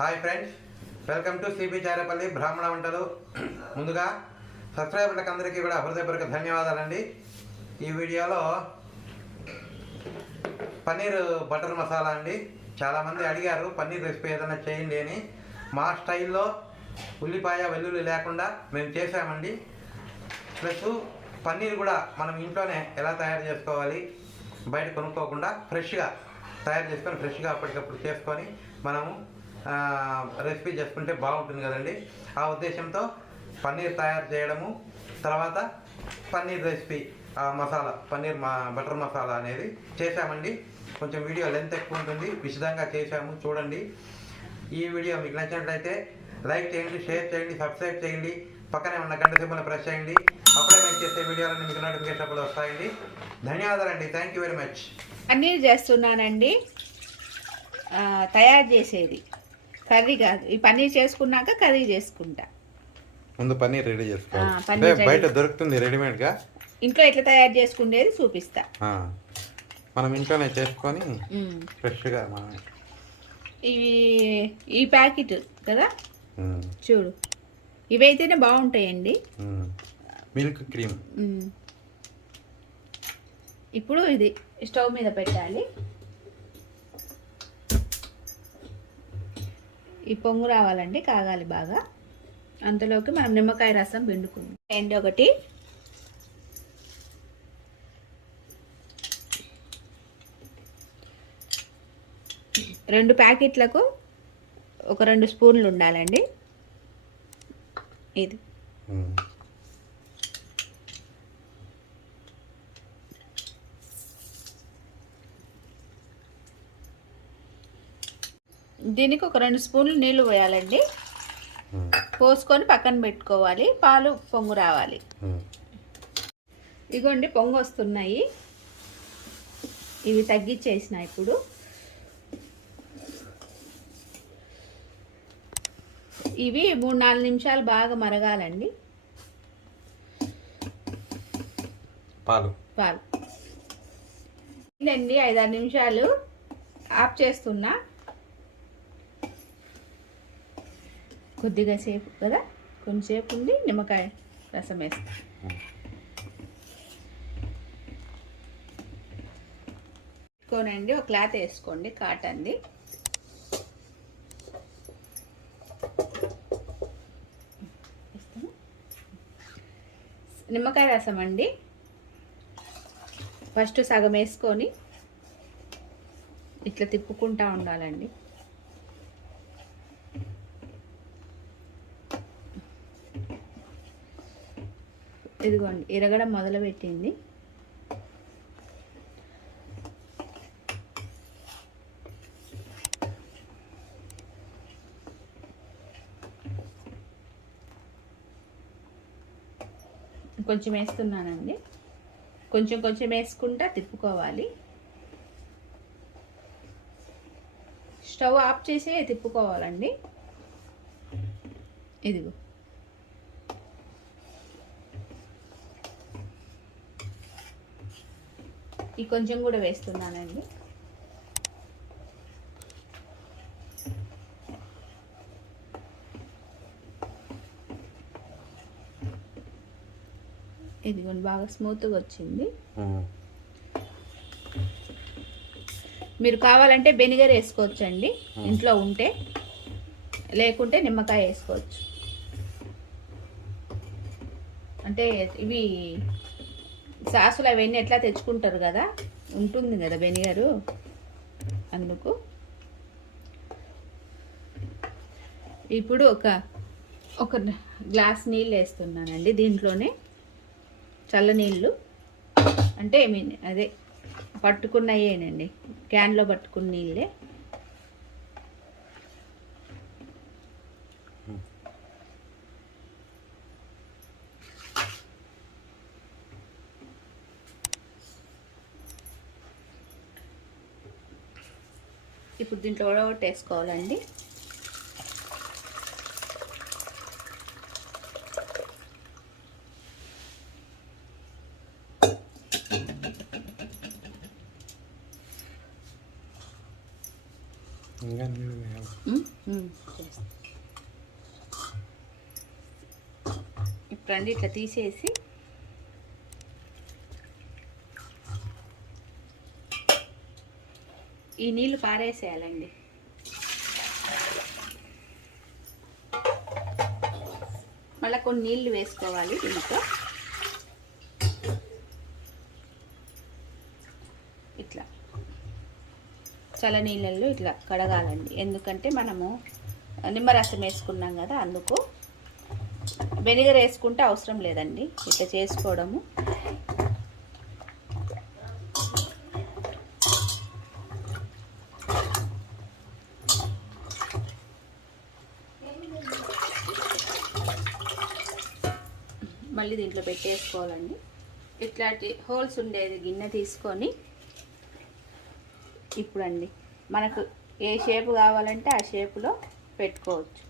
Hi friends, welcome to cbcharepalli bramhanavantalu. ముందుగా సబ్స్క్రైబర్లకు అందరికీ కూడా హృదయపూర్వక ధన్యవాదాలండి. ఈ వీడియోలో పన్నీర్ బటర్ మసాలా అండి. చాలామంది అడిగారు పన్నీర్ రెసిపీ ఏదైనా చేయండి అని. మా స్టైల్లో ఉల్లిపాయ వెల్లుల్లి లేకుండా మేము చేసామండి. ప్లస్ పన్నీర్ కూడా మనం ఇంట్లోనే ఎలా తయారు చేసుకోవాలి, బయట కొనుక్కోకుండా ఫ్రెష్గా తయారు చేసుకొని ఫ్రెష్గా అప్పటికప్పుడు చేసుకొని మనము రెసిపీ చేసుకుంటే బాగుంటుంది కదండి. ఆ ఉద్దేశంతో పన్నీర్ తయారు చేయడము, తర్వాత పన్నీర్ రెసిపీ మసాలా పన్నీర్ బటర్ మసాలా అనేది చేసామండి. కొంచెం వీడియో లెంత్ ఎక్కువ ఉంటుంది, విశదంగా చేసాము, చూడండి. ఈ వీడియో మీకు నచ్చినట్లయితే లైక్ చేయండి, షేర్ చేయండి, సబ్స్క్రైబ్ చేయండి, పక్కనే ఉన్న గంట సింబల్ని ప్రెస్ చేయండి. అప్పుడే మేము చేసే వీడియోలన్నీ మీకు నోటిఫికేషన్ అప్పుడు వస్తాయండి. ధన్యవాదాలండి. Thank you very much. Paneer చేస్తున్నానండి. తయారు చేసేది కర్రీ కాదు. ఈ పన్నీర్ చేసుకున్నాక కర్రీ చేసుకుంటా. ముందు పన్నీర్ రెడీ చేసుకోవాలి. బయట దొరుకుతుంది రెడీమేడ్గా. ఇంట్లో ఎట్లా తయారు చేసుకునేది చూపిస్తా. మనం ఇంట్లోనే చేసుకొని ఫ్రెష్గా ఇవి ఈ ప్యాకెట్ కదా, చూడు, ఇవైతేనే బాగుంటాయండి. Milk cream. ఇప్పుడు ఇది స్టవ్ మీద పెట్టాలి. ఈ పొంగు రావాలండి, కాగాలి బాగా. అంతలోకి మనం నిమ్మకాయ రసం పిండుకుందాం. అండ్ ఒకటి రెండు ప్యాకెట్లకు ఒక 2 స్పూన్లు ఉండాలండి. ఇది దీనికి ఒక 2 స్పూన్లు నీళ్లు పోయాలండి. పోసుకొని పక్కన పెట్టుకోవాలి. పాలు పొంగు రావాలి. ఇగోండి పొంగు వస్తున్నాయి. ఇవి తగ్గించేసిన. ఇప్పుడు ఇవి 3-4 నిమిషాలు బాగా మరగాలండి. పాలు ఇదండి 5-6 నిమిషాలు ఆఫ్ చేస్తున్నా. కొద్దిగా సేపు కదా, కొంచెంసేపు ఉండి నిమ్మకాయ రసం వేస్తా. వేసుకోనండి, ఒక క్లాత్ వేసుకోండి, కాటన్ది. నిమ్మకాయ రసం అండి. ఫస్ట్ సగం వేసుకొని ఇట్లా తిప్పుకుంటా ఉండాలండి. ఇదిగోండి ఇరగడం మొదలుపెట్టింది. కొంచెం వేస్తున్నానండి. కొంచెం వేసుకుంటా తిప్పుకోవాలి. స్టవ్ ఆఫ్ చేసి తిప్పుకోవాలండి. ఇదిగో ఈ కొంచెం కూడా వేస్తున్నానండి. ఇదిగోండి బాగా స్మూత్గా వచ్చింది. మీరు కావాలంటే వెనిగర్ వేసుకోవచ్చండి ఇంట్లో ఉంటే, లేకుంటే నిమ్మకాయ వేసుకోవచ్చు. అంటే ఇవి సాసులు అవన్నీ ఎట్లా తెచ్చుకుంటారు కదా, ఉంటుంది కదా వెనిగరు, అందుకు. ఇప్పుడు ఒక గ్లాస్ నీళ్ళు వేస్తున్నానండి. దీంట్లోనే చల్ల నీళ్ళు, అంటే అదే పట్టుకున్నయేనండి, క్యాన్లో పట్టుకున్న నీళ్ళే. ఇప్పుడు దీంట్లో ఒకటి వేసుకోవాలండి. ఇంకా ఇప్పుడండి ఇట్లా తీసేసి ఈ నీళ్ళు పారేసేయాలండి. మళ్ళీ కొన్ని నీళ్ళు వేసుకోవాలి దీంట్లో. ఇట్లా చల్ల నీళ్ళల్లో ఇట్లా కడగాలండి. ఎందుకంటే మనము నిమ్మరసం వేసుకున్నాం కదా, అందుకు. వెనిగర్ వేసుకుంటే అవసరం లేదండి, ఇట్లా చేసుకోవడము. మళ్ళీ దీంట్లో పెట్టేసుకోవాలండి. ఇట్లాంటి హోల్స్ ఉండేది గిన్నె తీసుకొని ఇప్పుడండి మనకు ఏ షేపు కావాలంటే ఆ షేపులో పెట్టుకోవచ్చు.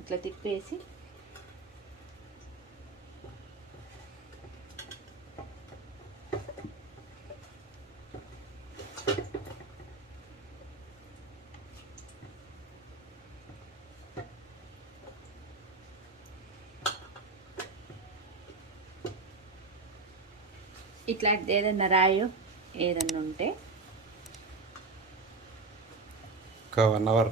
ఇట్లా తిప్పేసి ఇట్లాంటిది ఏదన్నా రాయో ఏదన్నా ఉంటే 1 అవర్,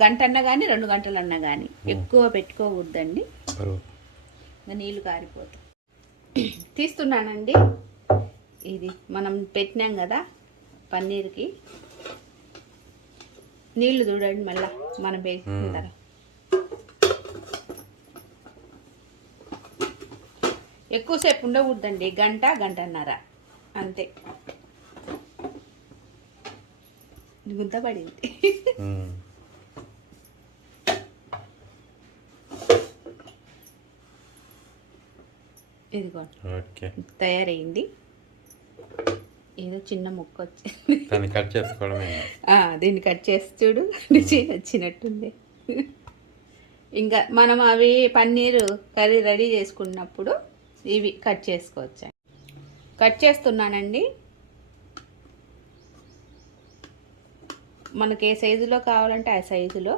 గంట అన్నా కానీ 2 గంటలు అన్నా కానీ ఎక్కువ పెట్టుకోకూడదండి, నీళ్ళు కారిపోతాయి. తీస్తున్నానండి. ఇది మనం పెట్టినాం కదా పన్నీర్కి, నీళ్ళు చూడండి మళ్ళా మనం వేసుకుంటారా. ఎక్కువసేపు ఉండకూడదండి, గంటన్నర అంతే. గుంత పడింది. ఇదిగో తయారైంది. ఏదో చిన్న ముక్క వచ్చింది, దీన్ని కట్ చేసుకోవడమే. దీన్ని కట్ చేసి చూడు, డిజైన్ వచ్చినట్టుంది. ఇంకా మనం అవి పన్నీరు కర్రీ రెడీ చేసుకున్నప్పుడు ఇవి కట్ చేసుకోవచ్చు. కట్ చేస్తున్నానండి. మనకి ఏ సైజులో కావాలంటే ఆ సైజులో.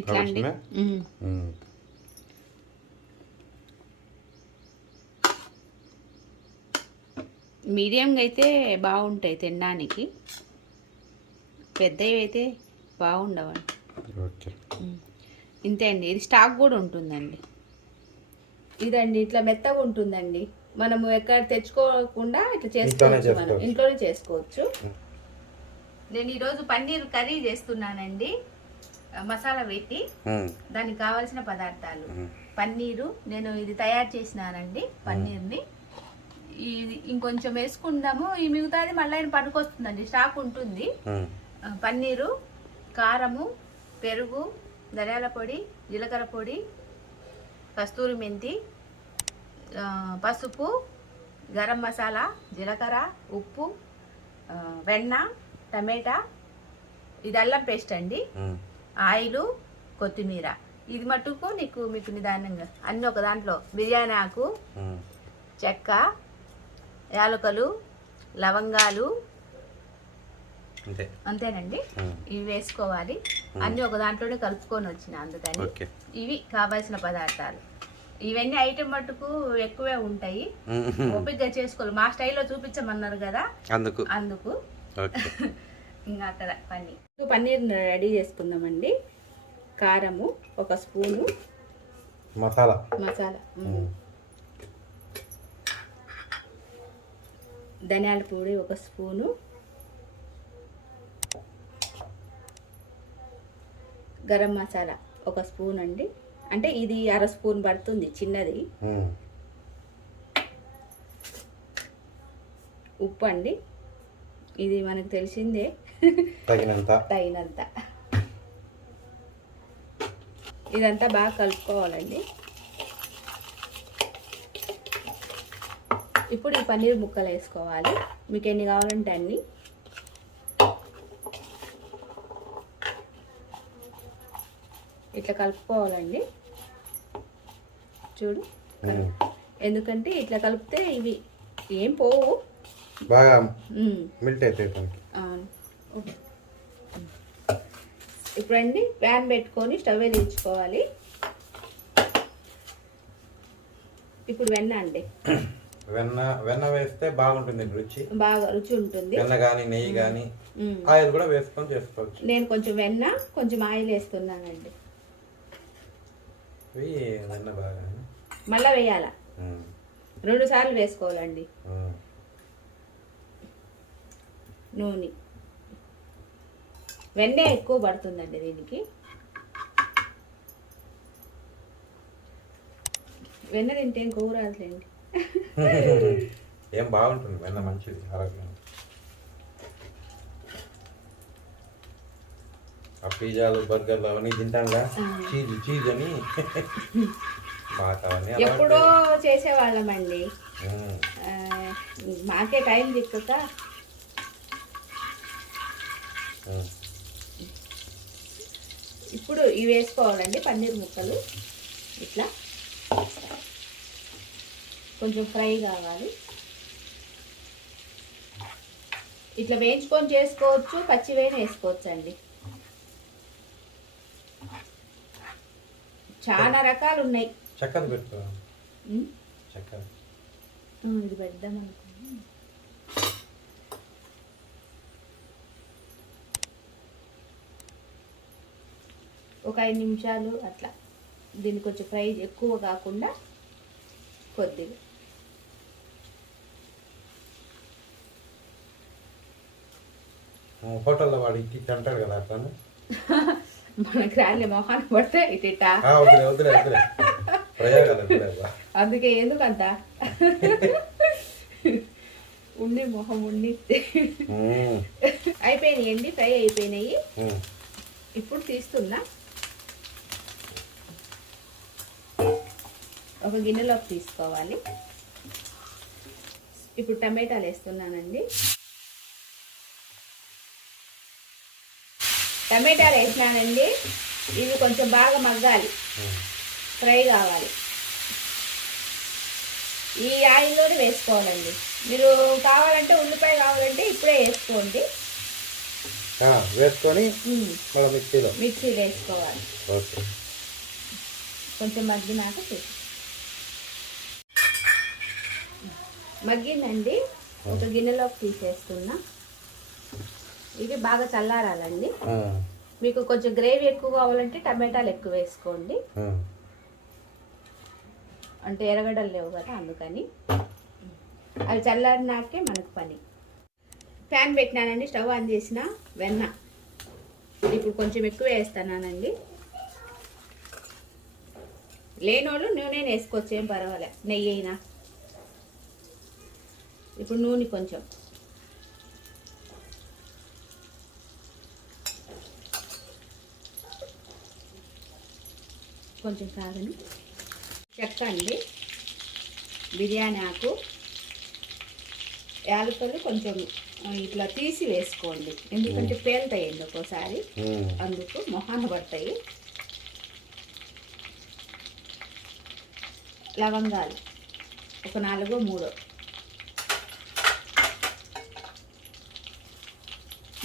ఇట్లా అండి. మీడియంగా అయితే బాగుంటాయి తినడానికి, పెద్దవి అయితే బాగుండవండి. ఇంతే అండి. ఇది స్టాక్ కూడా ఉంటుందండి. ఇదండి ఇట్లా మెత్తగా ఉంటుందండి. మనము ఎక్కడ తెచ్చుకోకుండా ఇట్లా చేసుకోవచ్చు, మనం ఇంట్లోనే చేసుకోవచ్చు. నేను ఈరోజు పన్నీర్ కర్రీ చేస్తున్నానండి, మసాలా పెట్టి. దానికి కావాల్సిన పదార్థాలు పన్నీరు, నేను ఇది తయారు చేసినానండి పన్నీర్ని. ఇది ఇంకొంచెం వేసుకుందాము, ఈ మిగతాది మళ్ళీ పనికొస్తుందండి, స్టాక్ ఉంటుంది. పన్నీరు, కారము, పెరుగు, ధనియాల పొడి, జీలకర్ర పొడి, కస్తూరి మెంతి, పసుపు, గరం మసాలా, జీలకర్ర, ఉప్పు, వెన్న, టమాటా, ఇది అల్లం పేస్ట్ అండి, ఆయిలు, కొత్తిమీర. ఇది మట్టుకు మీకు నిదానంగా అన్నీ ఒక దాంట్లో. బిర్యానీ ఆకు, చెక్క, యాలకులు, లవంగాలు, అంతేనండి. ఇవి వేసుకోవాలి. అన్నీ ఒక దాంట్లోనే కలుపుకొని వచ్చిన, అందుకని ఇవి కావాల్సిన పదార్థాలు. ఇవన్నీ ఐటెం మట్టుకు ఎక్కువే ఉంటాయి, ఓపికగా చేసుకోవాలి. మా స్టైల్లో చూపించమన్నారు కదా, అందుకు ఇంకా అక్కడ పన్నీర్ రెడీ చేసుకుందామండి. కారము 1 స్పూను, మసాలా, ధనియాల పొడి 1 స్పూను, గరం మసాలా 1 స్పూన్ అండి. అంటే ఇది 1/2 స్పూన్ పడుతుంది చిన్నది. ఉప్పు అండి, ఇది మనకు తెలిసిందే, తగినంత. ఇదంతా బాగా కలుపుకోవాలండి. ఇప్పుడు ఈ పన్నీర్ ముక్కలు వేసుకోవాలి. మీకు ఎన్ని కావాలంటే అన్ని. ఇట్లా కలుపుకోవాలండి. చూడు, ఎందుకంటే ఇట్లా కలిపితే ఇవి ఏం పోవు, బాగా మిల్ట్ అవుతాయి. ఇప్పుడండి ప్యాన్ పెట్టుకొని స్టవ్ వెలిగించుకోవాలి. ఇప్పుడు వెన్న అండి, వెన్న వేస్తే బాగుంటుంది, బాగా రుచి ఉంటుంది. వెన్న కానీ నెయ్యి కానీ ఆయిల్ కూడా వేసుకొని చేసుకోవచ్చు. నేను కొంచెం వెన్న కొంచెం ఆయిల్ వేస్తున్నానండి. వెన్న బాగా మళ్ళా వేయాల, 2 సార్లు వేసుకోవాలండి. నూనె, వెన్నే ఎక్కువ పడుతుందండి దీనికి. వెన్న తింటే ఏం కొవ్వు రాదులేండి. ఏం బాగుంటుంది వెన్న, మంచిది ఆరోగ్యం. ఆ పిజ్జాలు బర్గర్లు అవన్నీ తింటాంగా, చీజ్ అని ఎప్పుడో చేసేవాళ్ళమండి. మాకే టైం చిక్కక. ఇప్పుడు ఇవి వేసుకోవాలండి, పన్నీర్ ముక్కలు. ఇట్లా కొంచెం ఫ్రై కావాలి. ఇట్లా వేయించుకొని చేసుకోవచ్చు, పచ్చివేనే వేసుకోవచ్చు అండి. చాలా రకాలు ఉన్నాయి. చక్కర పెట్టుకో, చక్కర ఇది పెడదాం అనుకున్నా. ఒక 5 నిమిషాలు అట్లా, దీన్ని కొంచెం ఫ్రై ఎక్కువ కాకుండా కొద్దిగా. హోటల్లో వాడు ఇట్టి అంటాడు కదా అట్లా. మనకు రాలే మొహాన్ని పడితే ఇటా, అందుకే ఎందుకంత ఉండి మొహం ఉండి. అయిపోయినాయండి, ఫ్రై అయిపోయినాయి. ఇప్పుడు తీస్తున్నా, ఒక గిన్నెలోకి తీసుకోవాలి. ఇప్పుడు టమాటాలు వేస్తున్నానండి. టమాటాలు వేసినానండి, ఇవి కొంచెం బాగా మగ్గాలి, ఫ్రై కావాలి. ఈ ఆయిల్లోనే వేసుకోవాలండి. మీరు కావాలంటే ఉల్లిపాయ కావాలంటే ఇప్పుడే వేసుకోండి, వేసుకొని మిక్సీలో వేసుకోవాలి. కొంచెం మగ్గినాక మగ్గిందండి, ఒక గిన్నెలోకి తీసేస్తున్నా. ఇది బాగా చల్లారాలండి. మీకు కొంచెం గ్రేవీ ఎక్కువ కావాలంటే టమాటాలు ఎక్కువ వేసుకోండి, అంటే ఎర్రగడ్డలు లేవు కదా అందుకని. అవి చల్లారినాకే మనకు పని. ప్యాన్ పెట్టినానండి, స్టవ్ ఆన్ చేసిన. వెన్న ఇప్పుడు కొంచెం ఎక్కువ వేస్తున్నానండి. లేనోళ్ళు నూనె వేసుకోవచ్చు, ఏం పర్వాలే, నెయ్యి అయినా. ఇప్పుడు నూనె కొంచెం, కొంచెం కాదని చెక్క అండి, బిర్యానీ ఆకు, యాలకులు కొంచెం ఇట్లా తీసి వేసుకోండి, ఎందుకంటే పేలుతాయండి ఒక్కోసారి, అందుకు మొహాన పడతాయి. లవంగాలు ఒక 4-3,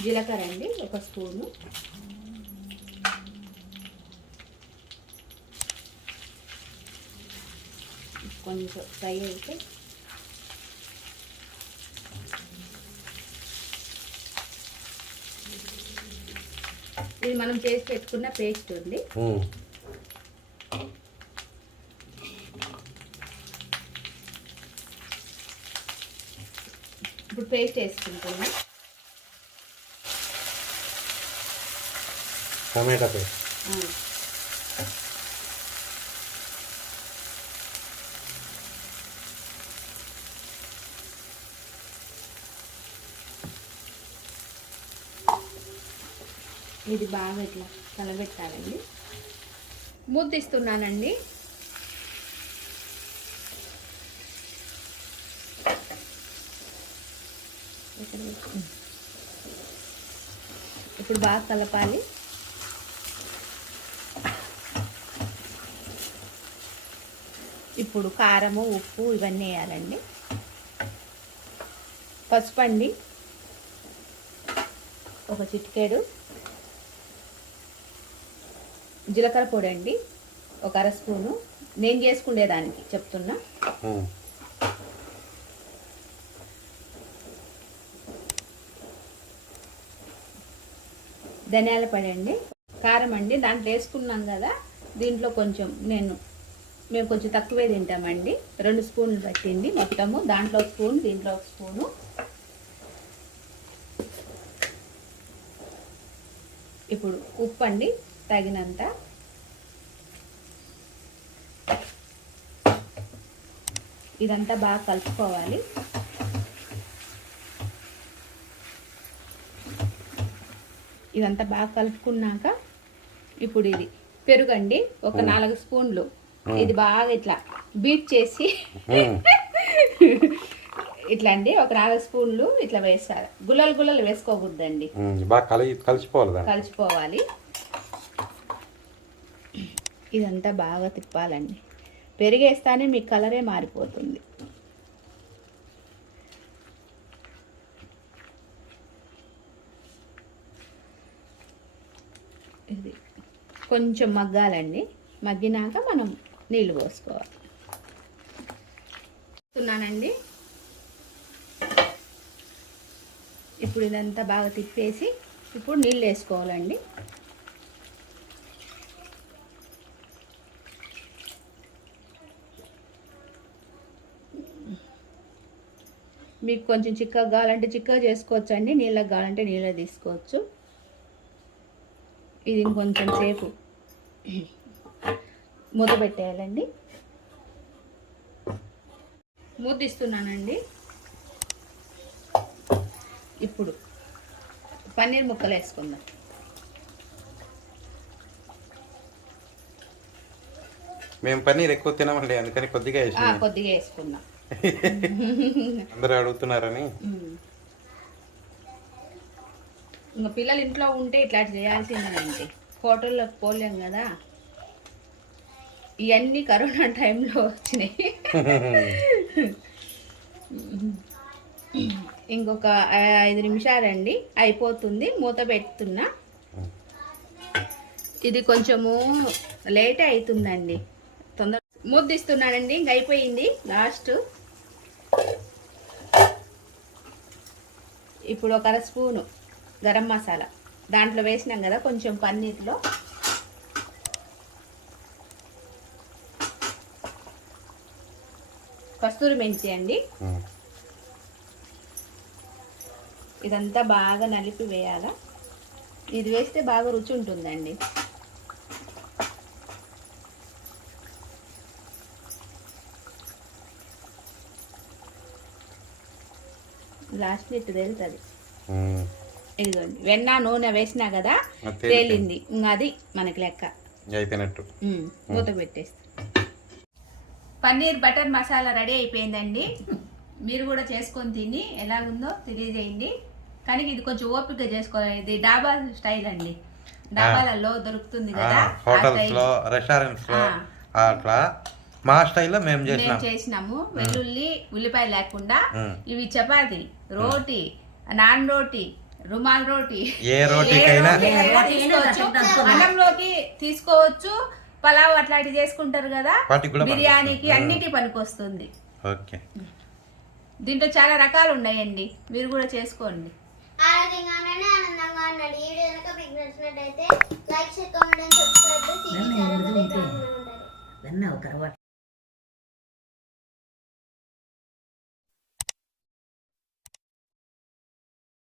జీలకర్ర అండి 1 స్పూను, కొంచెం ఫ్రై అయితే ఇది మనం చేసి పెట్టుకున్న పేస్ట్ ఉంది. ఇప్పుడు పేస్ట్ వేసుకుంటున్నా, టమాటా పేస్ట్. ఇది బాగా ఇట్లా కలబెట్టాలండి. మూత తీస్తున్నానండి. ఇప్పుడు బాగా కలపాలి. ఇప్పుడు కారము, ఉప్పు ఇవన్నీ వేయాలండి. పసుపు అండి ఒక చిటికెడు, జీలకర్ర పొడి అండి ఒక అర స్పూను. నేను చేసుకునేదానికి చెప్తున్నా. ధనియాల పొడి అండి. కారం అండి దాంట్లో వేసుకున్నాం కదా, దీంట్లో కొంచెం మేము కొంచెం తక్కువే తింటామండి. 2 స్పూన్లు పట్టింది మొత్తము. దాంట్లో 1 స్పూన్, దీంట్లో 1 స్పూను. ఇప్పుడు ఉప్పు అండి తగినంత. ఇదంతా బాగా కలుపుకోవాలి. ఇదంతా బాగా కలుపుకున్నాక ఇప్పుడు ఇది పెరుగండి ఒక 4 స్పూన్లు. ఇది బాగా ఇట్లా బీట్ చేసి ఇట్లా అండి ఒక 4 స్పూన్లు ఇట్లా వేసాలి. గుల్లలు వేసుకోకూడదండి, బాగా కలిసిపోవాలి. ఇదంతా బాగా తిప్పాలండి. పెరిగేస్తానే మీ కలరే మారిపోతుంది. ఇది కొంచెం మగ్గాలండి. మగ్గినాక మనం నీళ్ళు పోసుకోవాలి. నండి ఇప్పుడు ఇదంతా బాగా తిప్పేసి ఇప్పుడు నీళ్ళు వేసుకోవాలండి. మీకు కొంచెం చిక్కగా కావాలంటే చిక్కగా చేసుకోవచ్చు అండి, నీళ్ళకి కావాలంటే నీళ్ళ తీసుకోవచ్చు. ఇది ఇంకొంచెం సేపు మూత పెట్టేయాలండి. మూత ఇస్తున్నానండి. ఇప్పుడు పన్నీర్ ముక్కలు వేసుకుందాం. మేము పన్నీర్ ఎక్కువ తినమండి, అందుకని కొద్దిగా వేసుకుందాం. అందరూ అడుగుతున్నారని. ఇంకా పిల్లలు ఇంట్లో ఉంటే ఇట్లా చేయాల్సిందేనండి. హోటల్లోకి పోలేం కదా, ఇవన్నీ కరోనా టైంలో వచ్చినాయి. ఇంకొక 5 నిమిషాలండి అయిపోతుంది. మూత పెడుతున్నా. ఇది కొంచెము లేట్ అవుతుందండి, తొందర ముద్దిస్తున్నానండి. ఇంక అయిపోయింది లాస్ట్. ఇప్పుడు ఒక అర స్పూను గరం మసాలా దాంట్లో వేసినాం కదా కొంచెం పన్నీర్లో. కస్తూరి మెంతి అండి. ఇదంతా బాగా నలిపి వేయాలా. ఇది వేస్తే బాగా రుచి ఉంటుందండి. లాస్ట్ ఇట్టు తేలుతుంది. ఇదిగోండి వెన్న నూనె వేసినా కదా, తేలింది. ఇంకా అది మనకి లెక్క అయిపోయినట్టు. మూత పెట్టేస్తా. పన్నీర్ బటర్ మసాలా రెడీ అయిపోయిందండి. మీరు కూడా చేసుకొని తిని ఎలాగుందో తెలియజేయండి. కానీ ఇది కొంచెం ఓపికగా చేసుకోవాలి. ఇది డాబా స్టైల్ అండి, డాబాలలో దొరుకుతుంది కదా, హోటల్స్ లో, రెస్టారెంట్స్ లో అట్లా మా స్టైల్లో మేము చేసినాము. వెల్లుల్లి ఉల్లిపాయ లేకుండా. ఇవి చపాతి, రోటీ, నాన్ రోటీ, రుమాల్ రోటీ, ఏ రోటీకైనా తీసుకోవచ్చు. అన్నంలోకి తీసుకోవచ్చు. పలావ్ అట్లాంటివి చేసుకుంటారు కదా, బిర్యానీకి అన్నిటి పనికొస్తుంది. దీంట్లో చాలా రకాలు ఉన్నాయండి, మీరు కూడా చేసుకోండి. ఆరోగ్యంగానే ఆనందంగా ఉండండి. ఈ వీడియో కనుక మీకు నచ్చినట్టయితే like, share, comment and subscribe చేసి